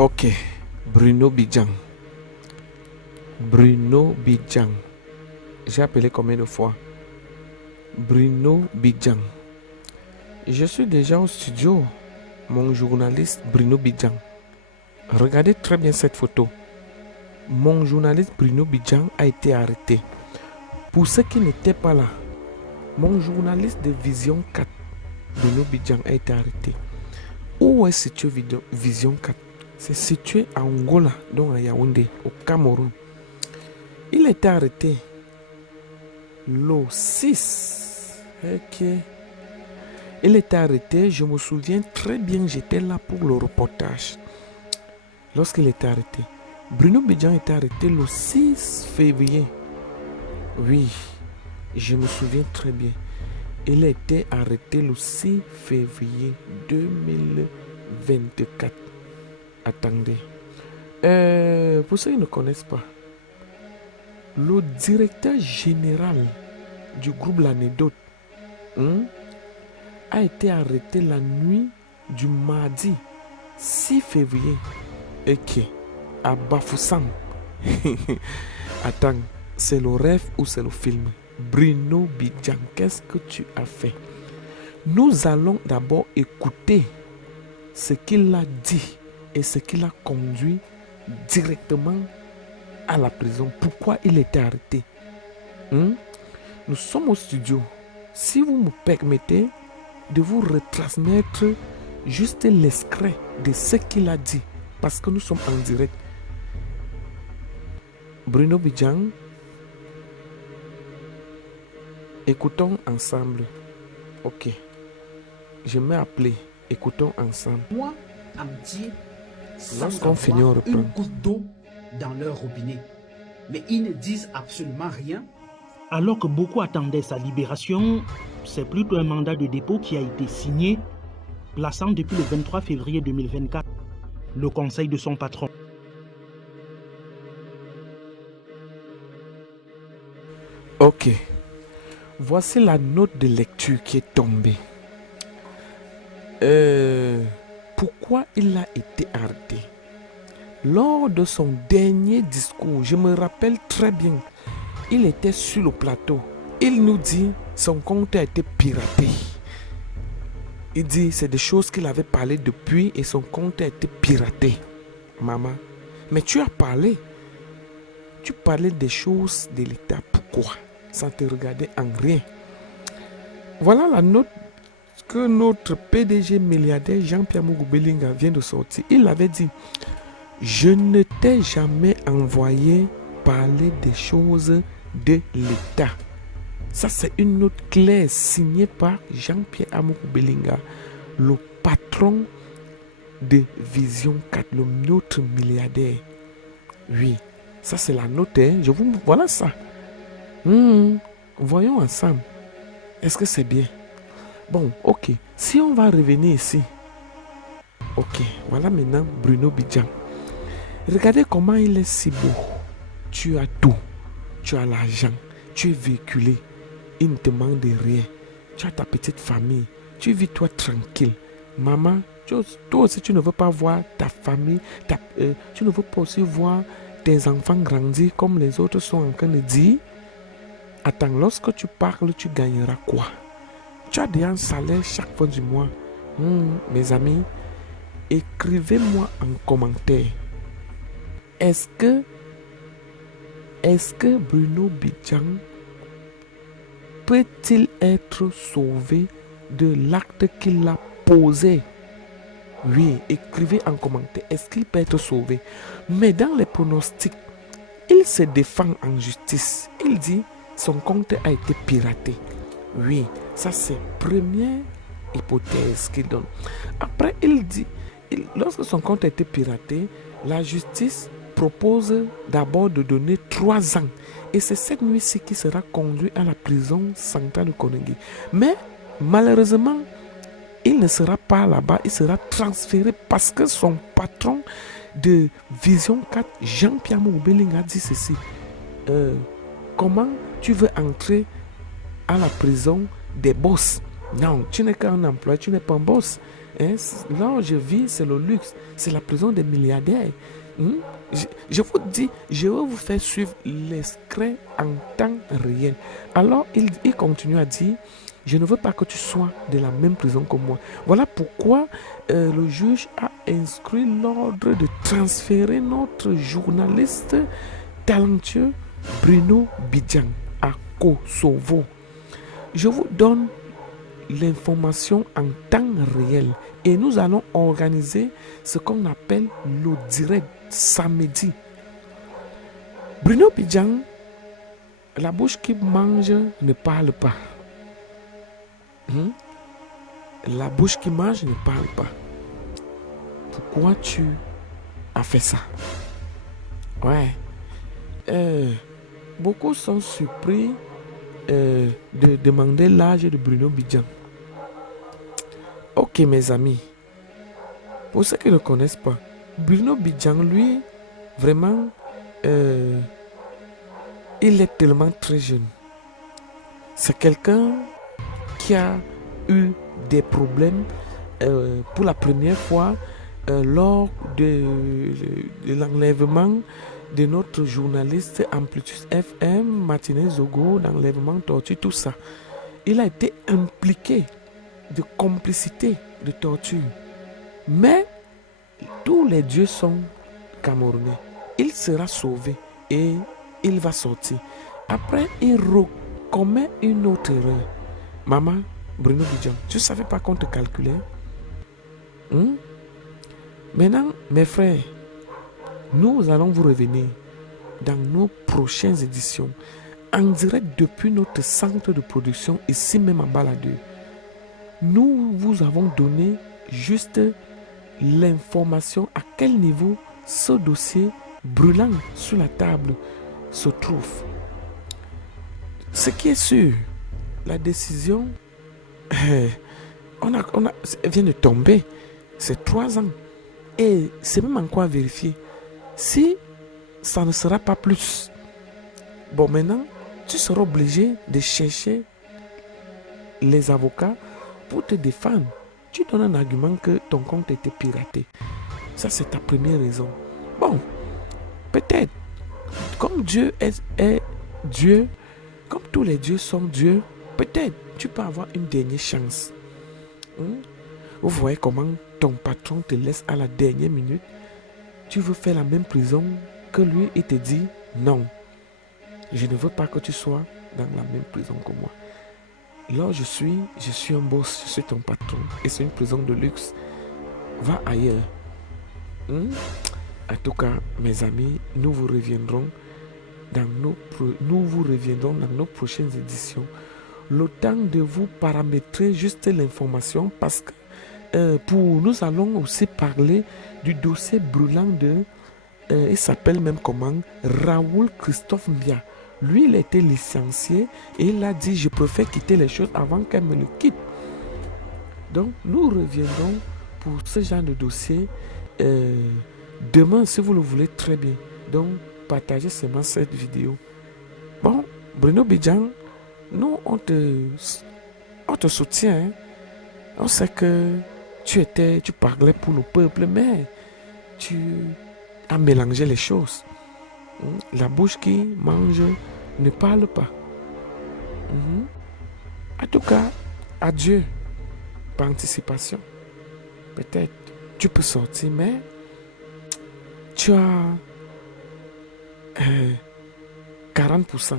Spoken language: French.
Ok, Bruno Bidjan. Bruno Bidjan. J'ai appelé combien de fois? Bruno Bidjan. Je suis déjà au studio. Mon journaliste Bruno Bidjan. Regardez très bien cette photo. Mon journaliste Bruno Bidjan a été arrêté. Pour ceux qui n'étaient pas là, mon journaliste de Vision 4, Bruno Bidjan, a été arrêté. Où est situé Vision 4? C'est situé à Angola, donc à Yaoundé, au Cameroun. Il a été arrêté le 6. Ok. Il était arrêté, je me souviens très bien, j'étais là pour le reportage. Lorsqu'il était arrêté, Bruno Bidjan était arrêté le 6 février. Oui, je me souviens très bien. Il a été arrêté le 6 février 2024. Attendez. Pour ceux qui ne connaissent pas, le directeur général du groupe L'Anecdote a été arrêté la nuit du mardi 6 février. Ok, à Bafoussam. Attends, c'est le rêve ou c'est le film? Bruno Bidjan, qu'est-ce que tu as fait? Nous allons d'abord écouter ce qu'il a dit et ce qu'il a conduit directement à la prison. Pourquoi il était arrêté? Nous sommes au studio. Si vous me permettez de vous retransmettre juste l'extrait de ce qu'il a dit, parce que nous sommes en direct. Bruno Bidjan, écoutons ensemble. Ok. Je m'ai appelé. Écoutons ensemble. Moi, entier, lorsqu'on finit, on reprend. Une goutte d'eau dans leur robinet. Mais ils ne disent absolument rien. Alors que beaucoup attendaient sa libération, c'est plutôt un mandat de dépôt qui a été signé, plaçant depuis le 23 février 2024 le conseil de son patron. Ok. Voici la note de lecture qui est tombée. Pourquoi il a été arrêté? Lors de son dernier discours, je me rappelle très bien, il était sur le plateau. Il nous dit son compte a été piraté. Il dit c'est des choses qu'il avait parlé depuis et son compte a été piraté. Maman, mais tu as parlé. Tu parlais des choses de l'État. Pourquoi? Sans te regarder en rien. Voilà la note que notre PDG milliardaire Jean-Pierre Mougou Belinga vient de sortir. Il avait dit: je ne t'ai jamais envoyé parler des choses de l'État. Ça, c'est une note claire signée par Jean-Pierre Amougou Belinga, le patron de Vision 4, notre milliardaire. Oui, ça c'est la note. Voilà ça. Voyons ensemble. Est-ce que c'est bien? Bon, ok. Si on va revenir ici. Ok, voilà maintenant Bruno Bidjan. Regardez comment il est si beau. Tu as tout. Tu as l'argent. Tu es véhiculé. Il ne te manque de rien. Tu as ta petite famille. Tu vis toi tranquille. Maman, toi aussi tu ne veux pas voir ta famille. Tu ne veux pas aussi voir tes enfants grandir comme les autres sont en train de dire. Attends, lorsque tu parles, tu gagneras quoi? Tu as déjà un salaire chaque fin du mois. Mes amis, écrivez-moi en commentaire. Est-ce que Bruno Bidjan peut-il être sauvé de l'acte qu'il a posé? Oui, écrivez en commentaire. Est-ce qu'il peut être sauvé? Mais dans les pronostics, il se défend en justice. Il dit son compte a été piraté. Oui, ça c'est première hypothèse qu'il donne. Après, il dit, lorsque son compte a été piraté, la justice propose d'abord de donner 3 ans. Et c'est cette nuit-ci qui sera conduit à la prison centrale de Koningui. Mais malheureusement, il ne sera pas là-bas. Il sera transféré parce que son patron de Vision 4, Jean-Pierre Mougou Belinga, a dit ceci. Comment tu veux entrer à la prison des boss? Non, tu n'es qu'un employé, tu n'es pas un boss. Hein? Là où je vis, c'est le luxe. C'est la prison des milliardaires. Hmm? Je vous dis, je vais vous faire suivre les secrets en temps réel. Alors, il continue à dire, je ne veux pas que tu sois de la même prison que moi. Voilà pourquoi le juge a inscrit l'ordre de transférer notre journaliste talentueux Bruno Bidjan à Kosovo. Je vous donne l'information en temps réel et nous allons organiser ce qu'on appelle le direct samedi. Bruno Bidjan, la bouche qui mange ne parle pas. La bouche qui mange ne parle pas. Pourquoi tu as fait ça? Ouais. Beaucoup sont surpris de demander l'âge de Bruno Bidjan. Ok, mes amis. Pour ceux qui ne connaissent pas, Bruno Bidjan, lui, vraiment, il est tellement très jeune. C'est quelqu'un qui a eu des problèmes pour la première fois lors de l'enlèvement de notre journaliste Amplitude FM, Martinez Zogo, d'enlèvement, torture, tout ça. Il a été impliqué de complicité de torture. Mais tous les dieux sont camerounais. Il sera sauvé et il va sortir. Après, il recommet une autre erreur. Maman, Bruno Bidjan, tu ne savais pas qu'on te calculait? Maintenant, mes frères, nous allons vous revenir dans nos prochaines éditions en direct depuis notre centre de production ici même à Baladeur. Nous vous avons donné juste l'information à quel niveau ce dossier brûlant sur la table se trouve. Ce qui est sûr, la décision vient de tomber. C'est 3 ans. Et c'est même encore à vérifier. Si ça ne sera pas plus. Bon, maintenant, tu seras obligé de chercher les avocats pour te défendre. Tu donnes un argument que ton compte était piraté. Ça, c'est ta première raison. Bon, peut-être, comme Dieu est Dieu, comme tous les dieux sont Dieu, peut-être tu peux avoir une dernière chance. Vous voyez comment ton patron te laisse à la dernière minute. Tu veux faire la même prison que lui et te dit non. Je ne veux pas que tu sois dans la même prison que moi. Là, je suis un boss, je suis ton patron et c'est une prison de luxe. Va ailleurs. En tout cas, mes amis, nous vous reviendrons dans nos prochaines éditions. Le temps de vous paramétrer juste l'information parce que nous allons aussi parler du dossier brûlant de, il s'appelle même comment, Raoul Christophe Mbia. Lui, il a été licencié et il a dit, je préfère quitter les choses avant qu'elle me le quitte. Donc, nous reviendrons pour ce genre de dossier demain, si vous le voulez, très bien. Donc, partagez seulement cette vidéo. Bon, Bruno Bidjan, nous, on te soutient. Hein. On sait que tu parlais pour le peuple, mais tu as mélangé les choses. La bouche qui mange ne parle pas. En tout cas, adieu par anticipation. Peut-être tu peux sortir, mais tu as 40%.